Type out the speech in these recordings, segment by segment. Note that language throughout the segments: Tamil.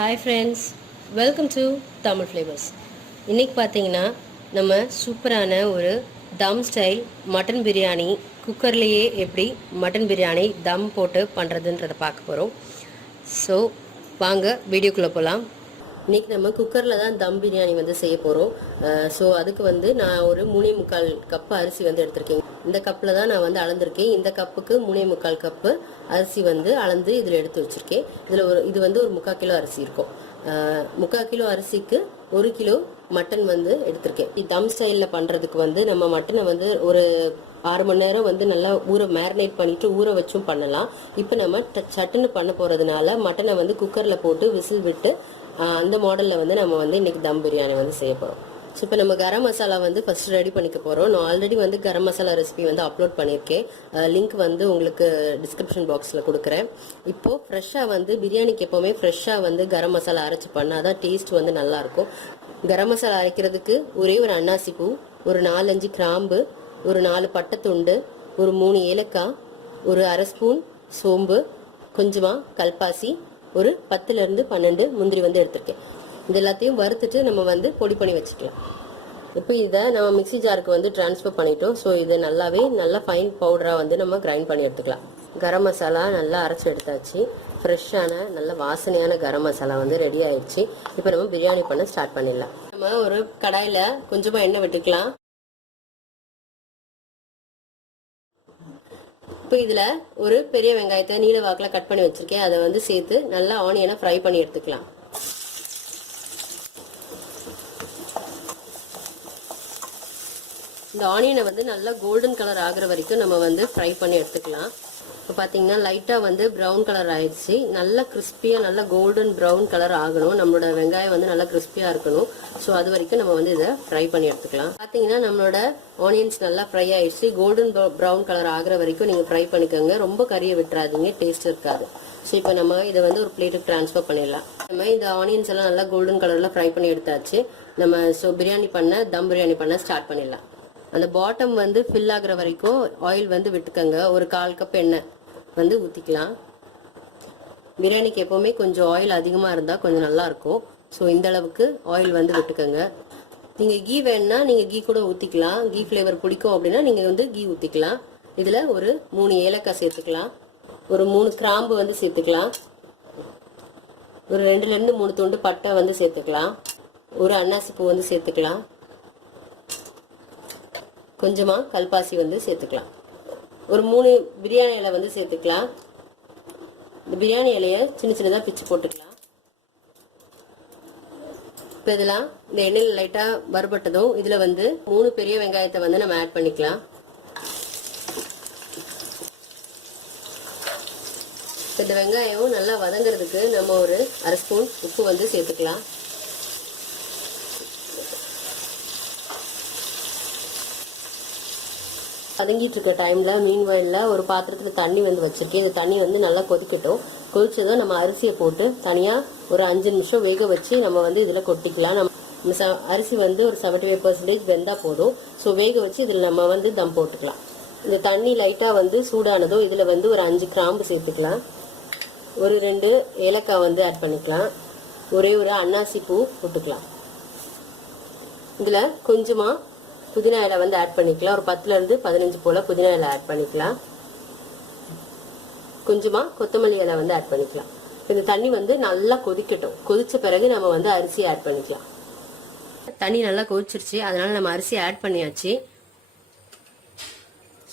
Hi friends, welcome to Tamil flavours. இன்றைக்கி பார்த்தீங்கன்னா நம்ம சூப்பரான ஒரு தம் ஸ்டைல் மட்டன் பிரியாணி குக்கர்லேயே எப்படி மட்டன் பிரியாணி தம் போட்டு பண்ணுறதுன்றதை பார்க்க போகிறோம். ஸோ வாங்க வீடியோக்குள்ளே போகலாம். இன்றைக்கி நம்ம குக்கரில் தான் தம் பிரியாணி வந்து செய்ய போகிறோம். ஸோ அதுக்கு வந்து நான் ஒரு 3.25 கப்பு அரிசி வந்து எடுத்திருக்கேன். இந்த கப்பில் தான் நான் வந்து அளந்திருக்கேன். இந்த கப்புக்கு 3.25 கப்பு அரிசி வந்து அளந்து இதில் எடுத்து வச்சுருக்கேன். இது வந்து ஒரு 3/4 கிலோ அரிசி இருக்கும். 3/4 கிலோ அரிசிக்கு 1 கிலோ மட்டன் வந்து எடுத்திருக்கேன். தம் ஸ்டைலில் பண்ணுறதுக்கு வந்து நம்ம மட்டனை வந்து ஒரு 6 மணி நேரம் வந்து நல்லா மேரினேட் பண்ணிட்டு ஊற வச்சும் பண்ணலாம். இப்போ நம்ம சட்டுன்னு பண்ண போகிறதுனால மட்டனை வந்து குக்கரில் போட்டு விசில் விட்டு அந்த மாடலில் வந்து நம்ம வந்து இன்றைக்கி தம் பிரியாணி வந்து செய்ய போகிறோம். ஸோ இப்போ நம்ம கரம் மசாலா வந்து ஃபர்ஸ்ட் ரெடி பண்ணிக்க போகிறோம். நான் ஆல்ரெடி வந்து கரம் மசாலா ரெசிபி வந்து அப்லோட் பண்ணியிருக்கேன். லிங்க் வந்து உங்களுக்கு டிஸ்கிரிப்ஷன் பாக்ஸில் கொடுக்குறேன். இப்போது ஃப்ரெஷ்ஷாக வந்து பிரியாணிக்கு எப்போவுமே ஃப்ரெஷ்ஷாக வந்து கரம் மசாலா அரைச்சி பண்ணால் தான் டேஸ்ட் வந்து நல்லாயிருக்கும். கரம் மசாலா அரைக்கிறதுக்கு ஒரே ஒரு அன்னாசி பூ, ஒரு 4-5 கிராம்பு, ஒரு 4 பட்டைத்துண்டு, ஒரு 3 ஏலக்காய், ஒரு அரை ஸ்பூன் சோம்பு, கொஞ்சமாக கல்பாசி, ஒரு 10-12 முந்திரி வந்து எடுத்திருக்கேன். இது எல்லாத்தையும் வறுத்துட்டு நம்ம வந்து பொடி பண்ணி வச்சுக்கலாம். இப்போ இதை நம்ம மிக்சி ஜாருக்கு வந்து ட்ரான்ஸ்ஃபர் பண்ணிட்டோம். ஸோ இதை நல்லா ஃபைன் பவுடராக வந்து நம்ம கிரைண்ட் பண்ணி எடுத்துக்கலாம். கரம் மசாலா நல்லா அரைச்சி எடுத்தாச்சு. ஃப்ரெஷ்ஷான நல்ல வாசனையான கரம் மசாலா வந்து ரெடி ஆயிடுச்சு. இப்போ நம்ம பிரியாணி பண்ண ஸ்டார்ட் பண்ணிடலாம். நம்ம ஒரு கடாயில் கொஞ்சமாக எண்ணெய் விட்டுக்கலாம். இப்போ இதில் ஒரு பெரிய வெங்காயத்தை நீல வாக்கில் கட் பண்ணி வச்சுருக்கேன். அதை வந்து சேர்த்து நல்லா ஆனியனை ஃப்ரை பண்ணி எடுத்துக்கலாம். இந்த ஆனியனை வந்து நல்லா கோல்டன் கலர் ஆகிற வரைக்கும் நம்ம வந்து ஃப்ரை பண்ணி எடுத்துக்கலாம். இப்போ பார்த்தீங்கன்னா லைட்டாக வந்து ப்ரௌன் கலர் ஆயிடுச்சு. நல்லா கிறிஸ்பியாக நல்லா கோல்டன் ப்ரௌன் கலர் ஆகணும். நம்மளோட வெங்காயம் வந்து நல்லா கிறிஸ்பியாக இருக்கணும். ஸோ அது வரைக்கும் நம்ம வந்து இதை ஃப்ரை பண்ணி எடுத்துக்கலாம். பார்த்தீங்கன்னா நம்மளோட ஆனியன்ஸ் நல்லா ஃப்ரை ஆயிடுச்சு. கோல்டன் ப்ரௌன் கலர் ஆகிற வரைக்கும் நீங்கள் ஃப்ரை பண்ணிக்கோங்க. ரொம்ப கறியை விட்டுறாதீங்க, டேஸ்ட் இருக்காது. ஸோ இப்போ நம்ம இதை வந்து ஒரு பிளேட்டுக்கு ட்ரான்ஸ்ஃபர் பண்ணிடலாம். நம்ம இந்த ஆனியன்ஸ் எல்லாம் நல்லா கோல்டன் கலரில் ஃப்ரை பண்ணி எடுத்தாச்சு. நம்ம தம் பிரியாணி பண்ண ஸ்டார்ட் பண்ணிடலாம். அந்த பாட்டம் வந்து ஃபில் ஆகுற வரைக்கும் ஆயில் வந்து விட்டுக்கோங்க. ஒரு 1/4 கப் எண்ணெய் வந்து ஊற்றிக்கலாம். பிரியாணிக்கு எப்போவுமே கொஞ்சம் ஆயில் அதிகமாக இருந்தால் கொஞ்சம் நல்லாயிருக்கும். ஸோ இந்த அளவுக்கு ஆயில் வந்து விட்டுக்கோங்க. நீங்கள் கீ வேணுன்னா நீங்கள் கீ கூட ஊற்றிக்கலாம். கீ ஃப்ளேவர் பிடிக்கும் அப்படின்னா நீங்கள் வந்து கீ ஊற்றிக்கலாம். இதில் ஒரு 3 ஏலக்காய் சேர்த்துக்கலாம். ஒரு 3 கிராம்பு வந்து சேர்த்துக்கலாம். ஒரு 2-3 துண்டு பட்டை வந்து சேர்த்துக்கலாம். ஒரு அன்னாசி பூ வந்து சேர்த்துக்கலாம். கொஞ்சமாக கல்பாசி வந்து சேர்த்துக்கலாம். ஒரு 3 பிரியாணி இலை வந்து சேர்த்துக்கலாம். இந்த பிரியாணி இலையை சின்ன சின்னதாக பிச்சு போட்டுக்கலாம். இப்போ இதெல்லாம் இந்த எண்ணெயில் லைட்டாக வறுபட்டதும் இதில் வந்து 3 பெரிய வெங்காயத்தை வந்து நம்ம ஆட் பண்ணிக்கலாம். இந்த வெங்காயம் நல்லா வதங்கிறதுக்கு நம்ம ஒரு அரை ஸ்பூன் உப்பு வந்து சேர்த்துக்கலாம். வதங்கிட்டு இருக்க டைமில் மீன்வாயிலில் ஒரு பாத்திரத்தில் தண்ணி வந்து வச்சுருக்கேன். இந்த தண்ணி வந்து நல்லா கொதிக்கட்டும். கொதிச்சதும் நம்ம அரிசியை போட்டு தனியாக ஒரு 5 நிமிஷம் வேக வச்சு நம்ம வந்து இதில் கொட்டிக்கலாம். நம்ம அரிசி வந்து ஒரு 75% வெந்தால் போதும். ஸோ வேக வச்சு இதில் நம்ம வந்து தம் போட்டுக்கலாம். இந்த தண்ணி லைட்டாக வந்து சூடானதும் இதில் வந்து ஒரு 5 கிராம்பு சேர்த்துக்கலாம். ஒரு 2 ஏலக்காய் வந்து ஆட் பண்ணிக்கலாம். ஒரே ஒரு அன்னாசி பூ போட்டுக்கலாம். இதில் கொஞ்சமாக புதினா இலை வந்து ஆட் பண்ணிக்கலாம். ஒரு 10-15 போல் புதினா இலை ஆட் பண்ணிக்கலாம். கொஞ்சமாக கொத்தமல்லி இலை வந்து ஆட் பண்ணிக்கலாம். இந்த தண்ணி வந்து நல்லா கொதிக்கட்டும். கொதிச்ச பிறகு நம்ம வந்து அரிசி ஆட் பண்ணிக்கலாம். தண்ணி நல்லா கொதிச்சிருச்சு, அதனால நம்ம அரிசி ஆட் பண்ணியாச்சு.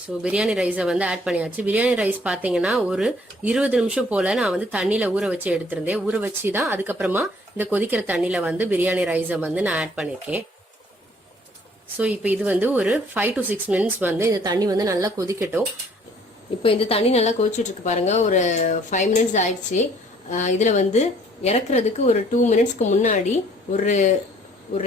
ஸோ பிரியாணி ரைஸை வந்து ஆட் பண்ணியாச்சு. பிரியாணி ரைஸ் பார்த்தீங்கன்னா ஒரு 20 நிமிஷம் போல் நான் வந்து தண்ணியில் ஊற வச்சு எடுத்திருந்தேன். ஊற வச்சு தான் அதுக்கப்புறமா இந்த கொதிக்கிற தண்ணியில் வந்து பிரியாணி ரைஸை வந்து நான் ஆட் பண்ணியிருக்கேன். ஸோ இப்போ இது வந்து ஒரு 5 to 6 மினிட்ஸ் வந்து இந்த தண்ணி வந்து நல்லா கொதிக்கட்டும். இப்போ இந்த தண்ணி நல்லா கொதிச்சுட்டு இருக்கு பாருங்க. ஒரு 5 மினிட்ஸ் ஆயிடுச்சு. இதில் வந்து இறக்குறதுக்கு ஒரு 2 மினிட்ஸ்க்கு முன்னாடி ஒரு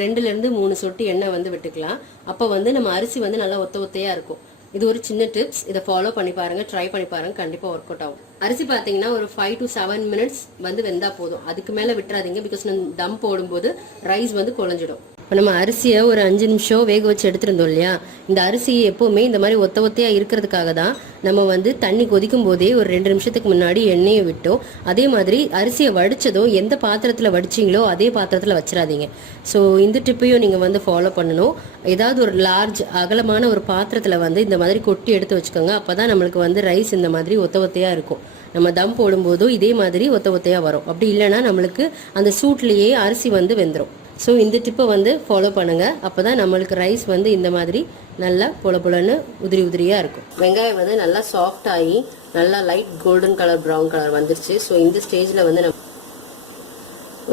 2-3 சொட்டு எண்ணெய் வந்து விட்டுக்கலாம். அப்போ வந்து நம்ம அரிசி வந்து நல்லா ஒத்தையாக இருக்கும். இது ஒரு சின்ன டிப்ஸ். இதை ஃபாலோ பண்ணி பாருங்க, ட்ரை பண்ணி பாருங்க, கண்டிப்பாக ஒர்க் அவுட் ஆகும். அரிசி பார்த்தீங்கன்னா ஒரு 5 to 7 மினிட்ஸ் வந்து வெந்தா போதும். அதுக்கு மேலே விட்டுறாதீங்க. பிகாஸ் நம்ம தம் போடும்போது ரைஸ் வந்து குழஞ்சிடும். இப்போ நம்ம அரிசியை ஒரு 5 நிமிஷம் வேக வச்சு எடுத்துருந்தோம் இல்லையா, இந்த அரிசி எப்போவுமே இந்த மாதிரி ஒத்த ஒத்தையாக இருக்கிறதுக்காக தான் நம்ம வந்து தண்ணி கொதிக்கும் போதே ஒரு 2 நிமிஷத்துக்கு முன்னாடி எண்ணெயை விட்டோம். அதே மாதிரி அரிசியை வடித்ததும் எந்த பாத்திரத்தில் வடிச்சிங்களோ அதே பாத்திரத்தில் வச்சிடாதீங்க. ஸோ இந்த டிப்பையும் நீங்கள் வந்து ஃபாலோ பண்ணணும். ஏதாவது ஒரு லார்ஜ் அகலமான ஒரு பாத்திரத்தில் வந்து இந்த மாதிரி கொட்டி எடுத்து வச்சுக்கோங்க. அப்போ தான் நம்மளுக்கு வந்து ரைஸ் இந்த மாதிரி ஒத்த ஒத்தையாக இருக்கும். நம்ம தம் போடும்போதும் இதே மாதிரி ஒத்த ஒத்தையாக வரும். அப்படி இல்லைன்னா நம்மளுக்கு அந்த சூட்லேயே அரிசி வந்து வெந்துடும். ஸோ இந்த டிப்பை வந்து ஃபாலோ பண்ணுங்கள். அப்போ தான் நம்மளுக்கு ரைஸ் வந்து இந்த மாதிரி நல்லா பொலன்னு உதிரி உதிரியாக இருக்கும். வெங்காயம் வந்து நல்லா சாஃப்ட் ஆகி நல்லா light golden colour brown colour வந்துருச்சு. ஸோ இந்த ஸ்டேஜில் வந்து நம்ம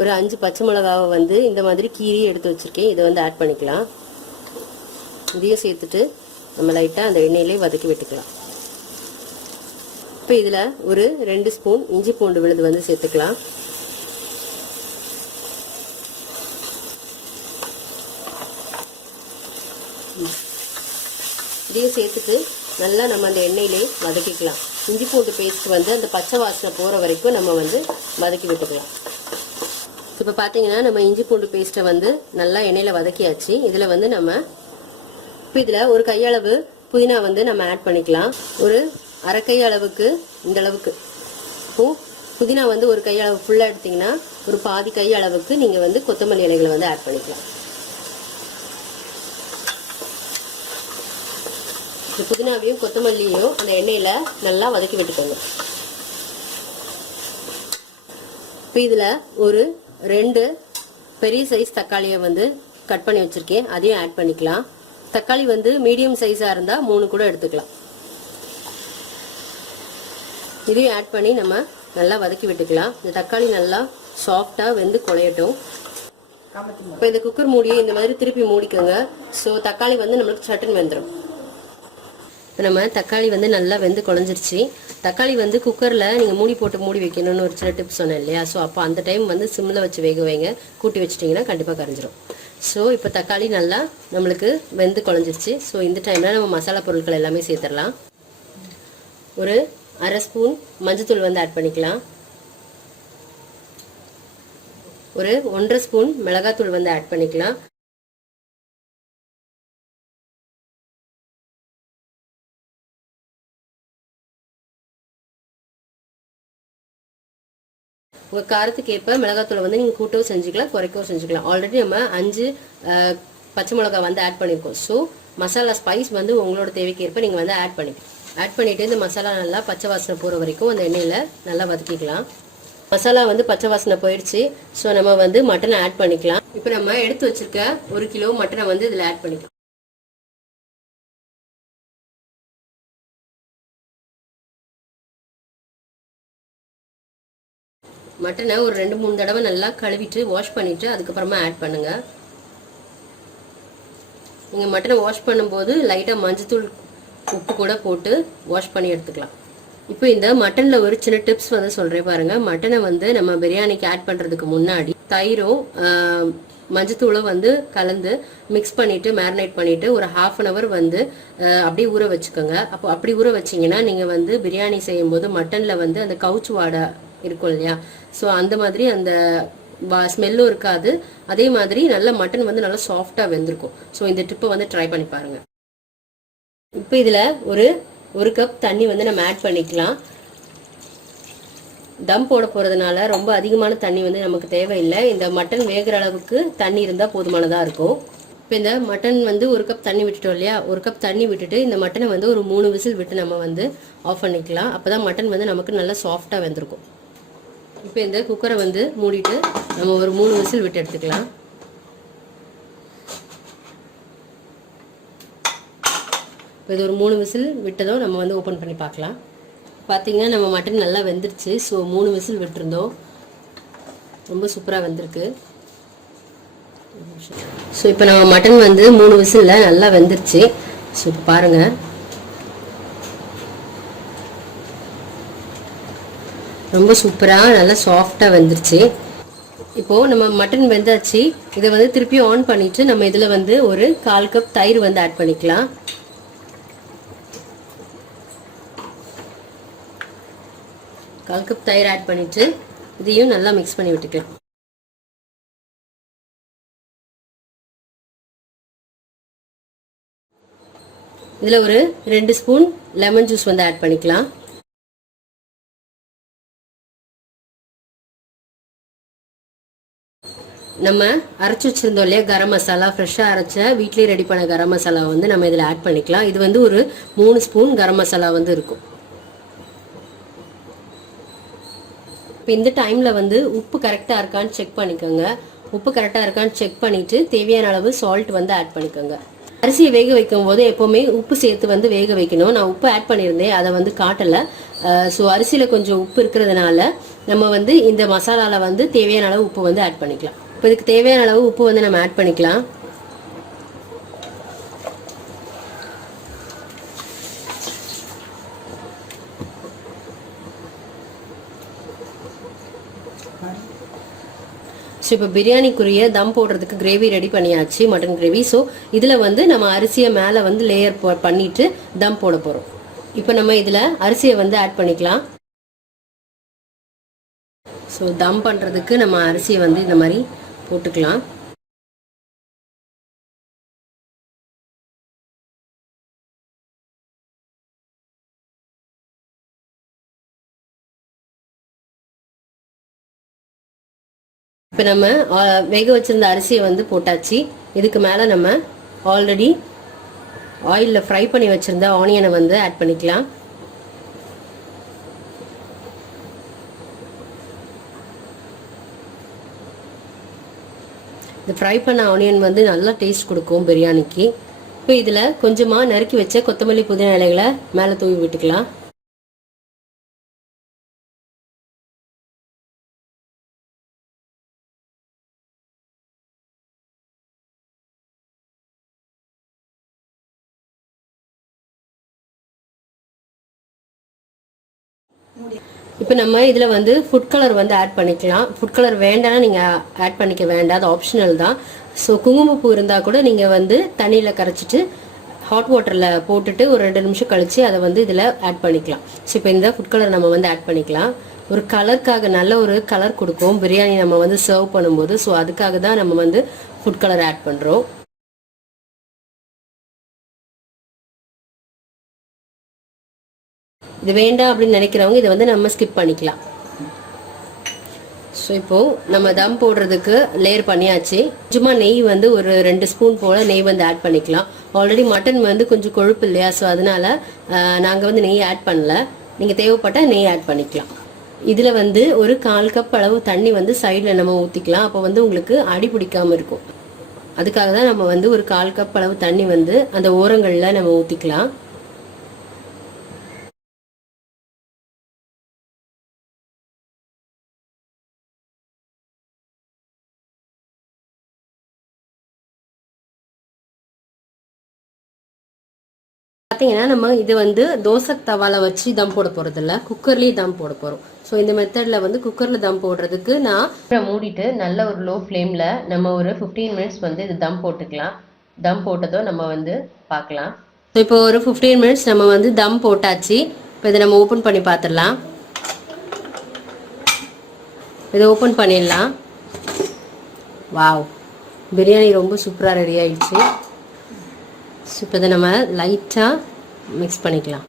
ஒரு 5 பச்சை மிளகாவை வந்து இந்த மாதிரி கீரி எடுத்து வச்சுருக்கேன். இதை வந்து ஆட் பண்ணிக்கலாம். இதையும் சேர்த்துட்டு நம்ம லைட்டாக அந்த எண்ணெயிலே வதக்கி விட்டுக்கலாம். இப்போ இதில் ஒரு 2 ஸ்பூன் இஞ்சி பூண்டு விழுது வந்து சேர்த்துக்கலாம். இதையும் சேர்த்துட்டு நல்லா நம்ம அந்த எண்ணெயிலே வதக்கிக்கலாம். இஞ்சி பூண்டு பேஸ்ட் வந்து அந்த பச்சை வாசனை போகிற வரைக்கும் நம்ம வந்து வதக்கி விட்டுக்கலாம். இப்போ பார்த்தீங்கன்னா நம்ம இஞ்சி பூண்டு பேஸ்ட்டை வந்து நல்லா எண்ணெயில் வதக்கியாச்சு. இதில் வந்து நம்ம இப்போ இதில் ஒரு கையளவு புதினா வந்து நம்ம ஆட் பண்ணிக்கலாம். ஒரு அரை கை அளவுக்கு இந்த அளவுக்கு. புதினா வந்து ஒரு கையளவு ஃபுல்லாக எடுத்திங்கன்னா ஒரு பாதி கை அளவுக்கு நீங்கள் வந்து கொத்தமல்லி இலைகளை வந்து ஆட் பண்ணிக்கலாம். இந்த புதினாவையும் கொத்தமல்லியையும் அந்த எண்ணெயில் நல்லா வதக்கி விட்டுக்கோங்க. இப்போ இதில் ஒரு 2 பெரிய சைஸ் தக்காளியை வந்து கட் பண்ணி வச்சுருக்கேன். அதையும் ஆட் பண்ணிக்கலாம். தக்காளி வந்து மீடியம் சைஸாக இருந்தால் 3 கூட எடுத்துக்கலாம். இதையும் ஆட் பண்ணி நம்ம நல்லா வதக்கி விட்டுக்கலாம். இந்த தக்காளி நல்லா சாஃப்டாக வெந்து குழையட்டும். இப்போ இந்த குக்கர் மூடியை இந்த மாதிரி திருப்பி மூடிக்கோங்க. ஸோ தக்காளி வந்து நம்மளுக்கு சட்டுன்னு வெந்துடும். இப்போ நம்ம தக்காளி வந்து நல்லா வெந்து குழஞ்சிருச்சு. தக்காளி வந்து குக்கரில் நீங்கள் மூடி போட்டு மூடி வைக்கணும்னு ஒரு சின்ன டிப்ஸ் சொன்னேன் இல்லையா. ஸோ அப்போ அந்த டைம் வந்து சிம்மில் வச்சு வேக வைங்க. கூட்டி வச்சிட்டிங்கன்னா கண்டிப்பாக கரைஞ்சிரும். ஸோ இப்போ தக்காளி நல்லா நம்மளுக்கு வெந்து குழஞ்சிருச்சு. ஸோ இந்த டைமில் நம்ம மசாலா பொருட்கள் எல்லாமே சேர்த்துடலாம். ஒரு அரை ஸ்பூன் மஞ்சத்தூள் வந்து ஆட் பண்ணிக்கலாம். ஒரு 1.5 ஸ்பூன் மிளகாத்தூள் வந்து ஆட் பண்ணிக்கலாம். உங்கள் காரத்துக்கு ஏற்ப மிளகாத்தூளை வந்து நீங்கள் கூட்டவும் செஞ்சுக்கலாம், குறைக்கவும் செஞ்சுக்கலாம். ஆல்ரெடி நம்ம 5 பச்சை மிளகா வந்து ஆட் பண்ணியிருக்கோம். ஸோ மசாலா ஸ்பைஸ் வந்து உங்களோட தேவைக்கு ஏற்ப நீங்கள் வந்து ஆட் பண்ணிவிட்டு இந்த மசாலா நல்லா பச்சை வாசனை போகிற வரைக்கும் அந்த எண்ணெயில் நல்லா வதக்கிக்கலாம். மசாலா வந்து பச்சை வாசனை போயிடுச்சு. ஸோ நம்ம வந்து மட்டனை ஆட் பண்ணிக்கலாம். இப்போ நம்ம எடுத்து வச்சிருக்க 1 கிலோ மட்டனை வந்து இதில் ஆட் பண்ணிக்கலாம். மட்டனை ஒரு 2-3 தடவை நல்லா கழுவிட்டு வாஷ் பண்ணிவிட்டு அதுக்கப்புறமா ஆட் பண்ணுங்கள். நீங்கள் மட்டனை வாஷ் பண்ணும்போது லைட்டாக மஞ்சத்தூள் உப்பு கூட போட்டு வாஷ் பண்ணி எடுத்துக்கலாம். இப்போ இந்த மட்டனில் ஒரு சின்ன டிப்ஸ் வந்து சொல்கிறேன் பாருங்கள். மட்டனை வந்து நம்ம பிரியாணிக்கு ஆட் பண்ணுறதுக்கு முன்னாடி தயிரும் மஞ்சத்தூளும் வந்து கலந்து மிக்ஸ் பண்ணிவிட்டு மேரினேட் பண்ணிவிட்டு ஒரு 1/2 hour வந்து அப்படியே ஊற வச்சுக்கோங்க. அப்போ அப்படி ஊற வச்சிங்கன்னா நீங்கள் வந்து பிரியாணி செய்யும்போது மட்டனில் வந்து அந்த கவுச்சு வாடை இருக்கும் இல்லையா, ஸோ அந்த மாதிரி அந்த ஸ்மெல்லும் இருக்காது. அதே மாதிரி நல்ல மட்டன் வந்து நல்லா சாஃப்டாக வெந்திருக்கும். ஸோ இந்த ட்ரிப்பை வந்து ட்ரை பண்ணி பாருங்கள். இப்போ இதில் ஒரு கப் தண்ணி வந்து நம்ம ஆட் பண்ணிக்கலாம். தம் போட போகிறதுனால ரொம்ப அதிகமான தண்ணி வந்து நமக்கு தேவையில்லை. இந்த மட்டன் வேகிற அளவுக்கு தண்ணி இருந்தால் போதுமானதாக இருக்கும். இப்போ இந்த மட்டன் வந்து 1 கப் தண்ணி விட்டுட்டோம் இல்லையா, 1 கப் தண்ணி விட்டுட்டு இந்த மட்டனை வந்து ஒரு 3 விசில் விட்டு நம்ம வந்து ஆஃப் பண்ணிக்கலாம். அப்போ தான் மட்டன் வந்து நமக்கு நல்லா சாஃப்டாக வெந்திருக்கும். இப்போ இந்த குக்கரை வந்து மூடிட்டு நம்ம ஒரு 3 விசில் விட்டு எடுத்துக்கலாம். இப்போ இது ஒரு 3 விசில் விட்டதும் நம்ம வந்து ஓப்பன் பண்ணி பார்க்கலாம். பார்த்தீங்கன்னா நம்ம மட்டன் நல்லா வெந்துருச்சு. ஸோ 3 விசில் விட்டுருந்தோம், ரொம்ப சூப்பராக வெந்திருக்கு. ஸோ இப்போ நம்ம மட்டன் வந்து 3 விசிலில் நல்லா வெந்துருச்சு. ஸோ இப்போ பாருங்கள், ரொம்ப சூப்பராக நல்லா சாஃப்டாக வெந்துருச்சு. இப்போது நம்ம மட்டன் வெந்தாச்சு. இதை வந்து திருப்பி ஆன் பண்ணிவிட்டு நம்ம இதில் வந்து ஒரு 1/4 கப் தயிர் வந்து ஆட் பண்ணிக்கலாம். கால் கப் தயிர் ஆட் பண்ணிவிட்டு இதையும் நல்லா மிக்ஸ் பண்ணி விட்டுக்கலாம். இதில் ஒரு 2 ஸ்பூன் லெமன் ஜூஸ் வந்து ஆட் பண்ணிக்கலாம். நம்ம அரைச்சி வச்சுருந்தோம் இல்லையா கரம் மசாலா, ஃப்ரெஷ்ஷாக அரைச்ச வீட்லேயே ரெடி பண்ண கரம் மசாலா வந்து நம்ம இதில் ஆட் பண்ணிக்கலாம். இது வந்து ஒரு 3 ஸ்பூன் கரம் மசாலா வந்து இருக்கும். இப்போ இந்த டைமில் வந்து உப்பு கரெக்டாக இருக்கான்னு செக் பண்ணிக்கோங்க. உப்பு கரெக்டாக இருக்கான்னு செக் பண்ணிவிட்டு தேவையான அளவு சால்ட் வந்து ஆட் பண்ணிக்கோங்க. அரிசியை வேக வைக்கும் போது எப்போவுமே உப்பு சேர்த்து வந்து வேக வைக்கணும். நான் உப்பு ஆட் பண்ணியிருந்தேன், அதை வந்து காட்டலை. ஸோ அரிசியில் கொஞ்சம் உப்பு இருக்கிறதுனால நம்ம வந்து இந்த மசாலாவில் வந்து தேவையான அளவு உப்பு வந்து ஆட் பண்ணிக்கலாம். இப்போ இதுக்கு தேவையான அளவு உப்பு வந்து நம்ம ஆட் பண்ணிக்கலாம். ஸோ இப்போ பிரியாணிக்குரிய தம் போடுறதுக்கு கிரேவி ரெடி பண்ணியாச்சு, மட்டன் கிரேவி. ஸோ இதில் வந்து நம்ம அரிசியை மேலே வந்து லேயர் பண்ணிட்டு தம் போட போகிறோம். இப்போ நம்ம இதில் அரிசியை வந்து ஆட் பண்ணிக்கலாம். ஸோ தம் பண்ணுறதுக்கு நம்ம அரிசியை வந்து இந்த மாதிரி போட்டுக்கலாம். இப்போ நம்ம வேக வச்சிருந்த அரிசியை வந்து போட்டாச்சு. இதுக்கு மேலே நம்ம ஆல்ரெடி ஆயிலில் ஃப்ரை பண்ணி வச்சுருந்த ஆனியனை வந்து ஆட் பண்ணிக்கலாம். இந்த ஃப்ரை பண்ண ஆனியன் வந்து நல்லா டேஸ்ட் கொடுக்கும் பிரியாணிக்கு. இப்போ இதில் கொஞ்சமாக நறுக்கி வச்ச கொத்தமல்லி புதினா இலைகளை மேலே தூவி விட்டுக்கலாம். இப்போ நம்ம இதில் வந்து ஃபுட் கலர் வந்து ஆட் பண்ணிக்கலாம். ஃபுட் கலர் வேண்டாம்னா நீங்கள் ஆட் பண்ணிக்க வேண்டாம், அது ஆப்ஷனல் தான். ஸோ குங்குமப்பூ இருந்தால் கூட நீங்கள் வந்து தண்ணியில் கரைச்சிட்டு ஹாட் வாட்டரில் போட்டுட்டு ஒரு 2 நிமிஷம் கழித்து அதை வந்து இதில் ஆட் பண்ணிக்கலாம். ஸோ இப்போ இந்த ஃபுட் கலர் நம்ம வந்து ஆட் பண்ணிக்கலாம். ஒரு கலருக்காக, நல்ல ஒரு கலர் கொடுக்கும் பிரியாணி நம்ம வந்து சர்வ் பண்ணும்போது. ஸோ அதுக்காக தான் நம்ம வந்து ஃபுட் கலர் ஆட் பண்ணுறோம். இது வேண்டாம் அப்படின்னு நினைக்கிறவங்க இதை வந்து நம்ம ஸ்கிப் பண்ணிக்கலாம். ஸோ இப்போது நம்ம தம் போடுறதுக்கு லேயர் பண்ணியாச்சு. சும்மா நெய் வந்து ஒரு 2 ஸ்பூன் போல் நெய் வந்து ஆட் பண்ணிக்கலாம். ஆல்ரெடி மட்டன் வந்து கொஞ்சம் கொழுப்பு இல்லையா, ஸோ அதனால் நாங்கள் வந்து நெய் ஆட் பண்ணல. நீங்கள் தேவைப்பட்டால் நெய் ஆட் பண்ணிக்கலாம். இதில் வந்து ஒரு 1/4 கப் அளவு தண்ணி வந்து சைடில் நம்ம ஊற்றிக்கலாம். அப்போ வந்து உங்களுக்கு அடி பிடிக்காமல் இருக்கும். அதுக்காக தான் நம்ம வந்து ஒரு 1/4 கப் அளவு தண்ணி வந்து அந்த ஓரங்களில் நம்ம ஊற்றிக்கலாம். பார்த்தீங்கன்னா நம்ம இது வந்து தோசை தவாவில் வச்சு தம் போட போகிறது இல்லை, குக்கர்லேயே தம் போட போகிறோம். ஸோ இந்த மெத்தடில் வந்து குக்கரில் தம் போடுறதுக்கு நான் மூடிட்டு நல்ல ஒரு லோ ஃப்ளேமில் நம்ம ஒரு 15 மினிட்ஸ் வந்து இது தம் போட்டுக்கலாம். தம் போட்டதோ நம்ம வந்து பார்க்கலாம். ஸோ இப்போ ஒரு 15 மினிட்ஸ் நம்ம வந்து தம் போட்டாச்சு. இப்போ இதை நம்ம ஓப்பன் பண்ணி பார்த்துடலாம். இதை ஓப்பன் பண்ணிடலாம். வாவ், பிரியாணி ரொம்ப சூப்பராக ரெடி ஆயிடுச்சு. இப்போ இதை நம்ம லைட்டாக மிக்ஸ் பண்ணிக்கலாம்.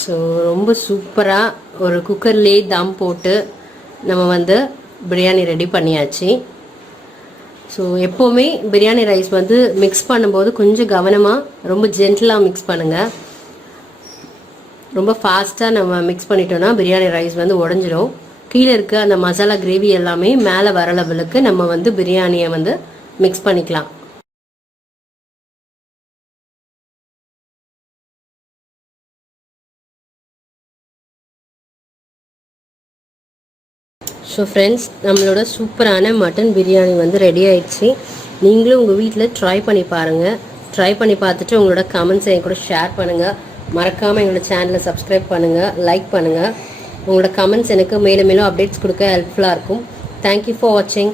ஸோ ரொம்ப சூப்பராக ஒரு குக்கர்லேயே தம் போட்டு நம்ம வந்து பிரியாணி ரெடி பண்ணியாச்சு. ஸோ எப்போவுமே பிரியாணி ரைஸ் வந்து மிக்ஸ் பண்ணும்போது கொஞ்சம் கவனமாக, ரொம்ப ஜென்டிலாக மிக்ஸ் பண்ணுங்கள். ரொம்ப ஃபாஸ்ட்டாக நம்ம மிக்ஸ் பண்ணிட்டோன்னா பிரியாணி ரைஸ் வந்து உடஞ்சிடும். கீழே இருக்க அந்த மசாலா கிரேவி எல்லாமே மேலே வர லெவலுக்கு நம்ம வந்து பிரியாணியை வந்து மிக்ஸ் பண்ணிக்கலாம். ஸோ ஃப்ரெண்ட்ஸ், நம்மளோட சூப்பரான மட்டன் பிரியாணி வந்து ரெடி ஆயிடுச்சு. நீங்களும் உங்கள் வீட்டில் ட்ரை பண்ணி பாருங்கள். ட்ரை பண்ணி பார்த்துட்டு உங்களோட கமெண்ட்ஸை என் கூட ஷேர் பண்ணுங்கள். மறக்காமல் எங்களோட சேனலை சப்ஸ்கிரைப் பண்ணுங்கள், லைக் பண்ணுங்கள். உங்களோட கமெண்ட்ஸ் எனக்கு மேலும் மேலும் அப்டேட்ஸ் கொடுக்க ஹெல்ப்ஃபுல்லாக இருக்கும். தேங்க்யூ ஃபார் வாட்சிங்.